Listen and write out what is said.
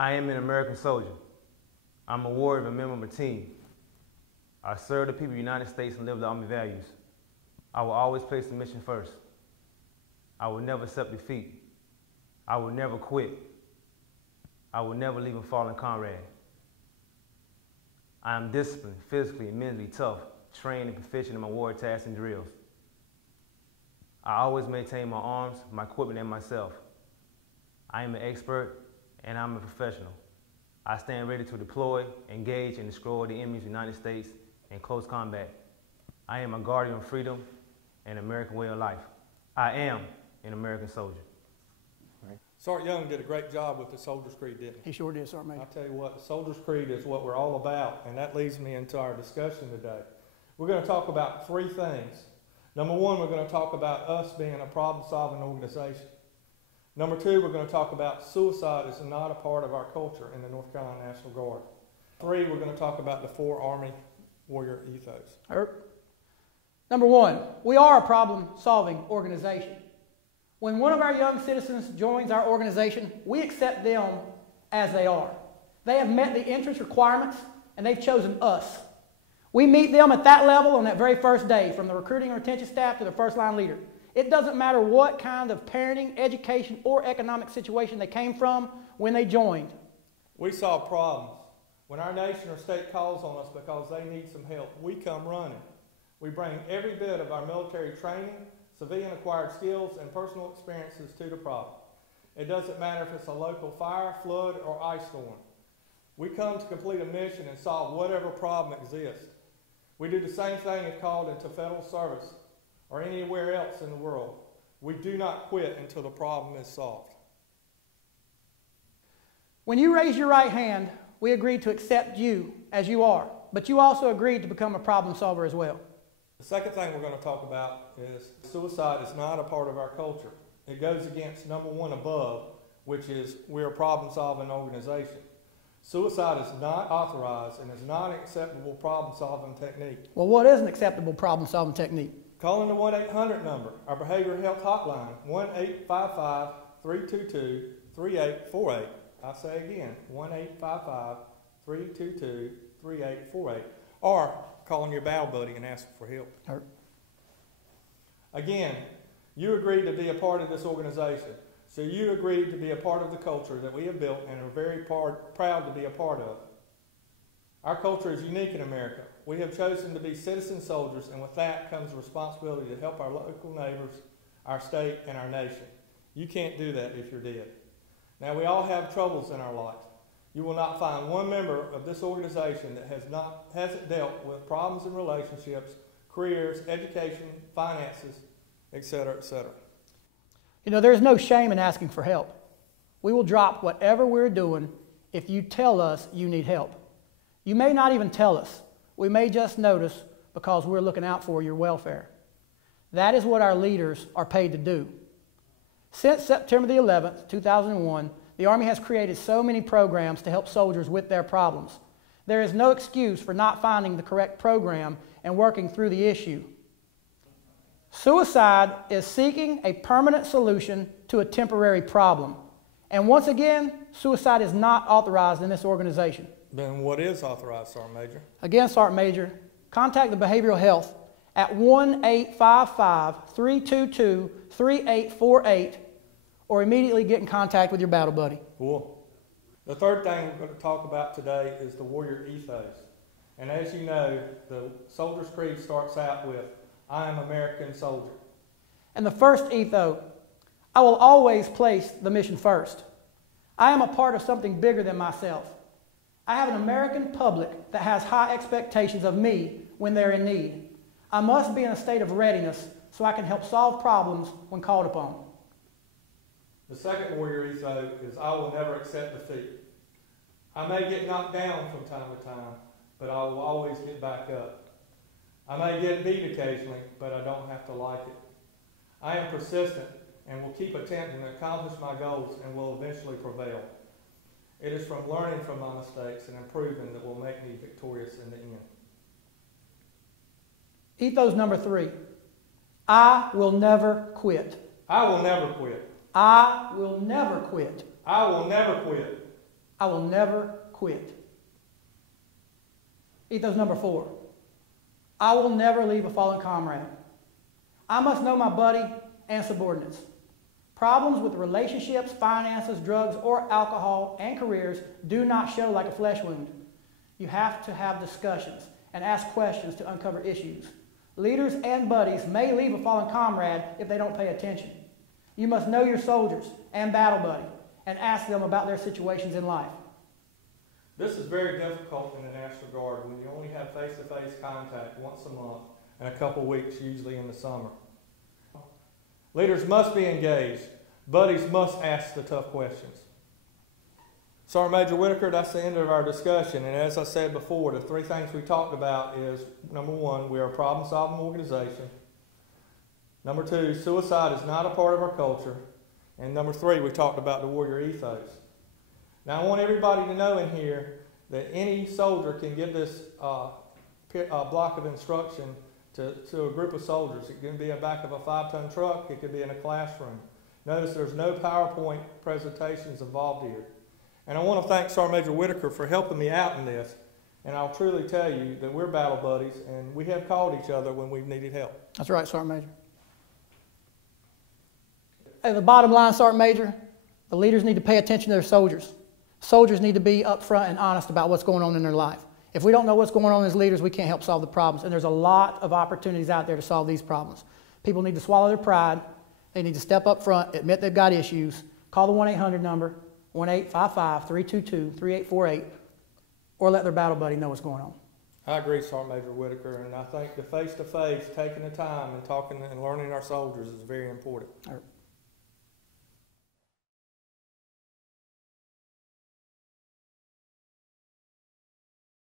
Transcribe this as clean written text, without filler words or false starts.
I am an American soldier. I'm a warrior and a member of a team. I serve the people of the United States and live the Army values. I will always place the mission first. I will never accept defeat. I will never quit. I will never leave a fallen comrade. I am disciplined, physically and mentally tough, trained and proficient in my warrior tasks and drills. I always maintain my arms, my equipment, and myself. I am an expert and I'm a professional. I stand ready to deploy, engage, and destroy the enemies of the United States in close combat. I am a guardian of freedom and American way of life. I am an American soldier. Sergeant Young did a great job with the Soldier's Creed, didn't he? He sure did, Sergeant Major. I'll tell you what, the Soldier's Creed is what we're all about, and that leads me into our discussion today. We're going to talk about three things. Number one, we're going to talk about us being a problem-solving organization. Number two, we're going to talk about suicide is not a part of our culture in the North Carolina National Guard. Three, we're going to talk about the 4 Army warrior ethos. Number one, we are a problem-solving organization. When one of our young citizens joins our organization, we accept them as they are. They have met the entrance requirements, and they've chosen us. We meet them at that level on that very first day, from the recruiting and retention staff to the first-line leader. It doesn't matter what kind of parenting, education, or economic situation they came from when they joined. We solve problems. When our nation or state calls on us because they need some help, we come running. We bring every bit of our military training, civilian acquired skills, and personal experiences to the problem. It doesn't matter if it's a local fire, flood, or ice storm. We come to complete a mission and solve whatever problem exists. We do the same thing if called into federal service or anywhere else in the world. We do not quit until the problem is solved. When you raised your right hand, we agreed to accept you as you are, but you also agreed to become a problem solver as well. The second thing we're going to talk about is suicide is not a part of our culture. It goes against number one above, which is we're a problem-solving organization. Suicide is not authorized and is not an acceptable problem-solving technique. Well, what is an acceptable problem-solving technique? Calling the 1-800 number, our behavioral health hotline, 1-855-322-3848. I say again, 1-855-322-3848. Or calling your battle buddy and asking for help. Again, you agreed to be a part of this organization. So you agreed to be a part of the culture that we have built and are very proud to be a part of. Our culture is unique in America. We have chosen to be citizen soldiers, and with that comes the responsibility to help our local neighbors, our state, and our nation. You can't do that if you're dead. Now, we all have troubles in our life. You will not find one member of this organization that hasn't dealt with problems in relationships, careers, education, finances, etc., etc. You know, there's no shame in asking for help. We will drop whatever we're doing if you tell us you need help. You may not even tell us. We may just notice because we're looking out for your welfare. That is what our leaders are paid to do. Since September the 11th, 2001, the Army has created so many programs to help soldiers with their problems. There is no excuse for not finding the correct program and working through the issue. Suicide is seeking a permanent solution to a temporary problem. And once again, suicide is not authorized in this organization. Then what is authorized, Sergeant Major? Again, Sergeant Major, contact the behavioral health at 1-855-322-3848 or immediately get in contact with your battle buddy. Cool. The third thing we're going to talk about today is the warrior ethos. And as you know, the Soldier's Creed starts out with, I am American soldier. And the first ethos, I will always place the mission first. I am a part of something bigger than myself. I have an American public that has high expectations of me when they're in need. I must be in a state of readiness so I can help solve problems when called upon. The second warrior ethos is I will never accept defeat. I may get knocked down from time to time, but I will always get back up. I may get beat occasionally, but I don't have to like it. I am persistent and will keep attempting to accomplish my goals and will eventually prevail. It is from learning from my mistakes and improving that will make me victorious in the end. Ethos number 3, I will never quit. I will never quit. I will never quit. I will never quit. I will never quit. Ethos number 4. I will never leave a fallen comrade. I must know my buddy and subordinates. Problems with relationships, finances, drugs, or alcohol and careers do not show like a flesh wound. You have to have discussions and ask questions to uncover issues. Leaders and buddies may leave a fallen comrade if they don't pay attention. You must know your soldiers and battle buddy and ask them about their situations in life. This is very difficult in the National Guard when you only have face-to-face contact once a month and a couple weeks, usually in the summer. Leaders must be engaged. Buddies must ask the tough questions. Sergeant Major Whitaker, that's the end of our discussion. And as I said before, the 3 things we talked about is, number 1, we are a problem-solving organization. Number 2, suicide is not a part of our culture. And number 3, we talked about the warrior ethos. Now I want everybody to know in here that any soldier can give this block of instruction to a group of soldiers. It can be in the back of a 5-ton truck. It could be in a classroom. Notice there's no PowerPoint presentations involved here. And I want to thank Sergeant Major Whitaker for helping me out in this. And I'll truly tell you that we're battle buddies and we have called each other when we've needed help. That's right, Sergeant Major. At the bottom line, Sergeant Major, the leaders need to pay attention to their soldiers. Soldiers need to be upfront and honest about what's going on in their life. If we don't know what's going on as leaders, we can't help solve the problems. And there's a lot of opportunities out there to solve these problems. People need to swallow their pride. They need to step up front, admit they've got issues, call the 1-800 number, 1-855-322-3848, or let their battle buddy know what's going on. I agree, Sergeant Major Whitaker, and I think the face-to-face, taking the time and talking and learning our soldiers is very important. All right.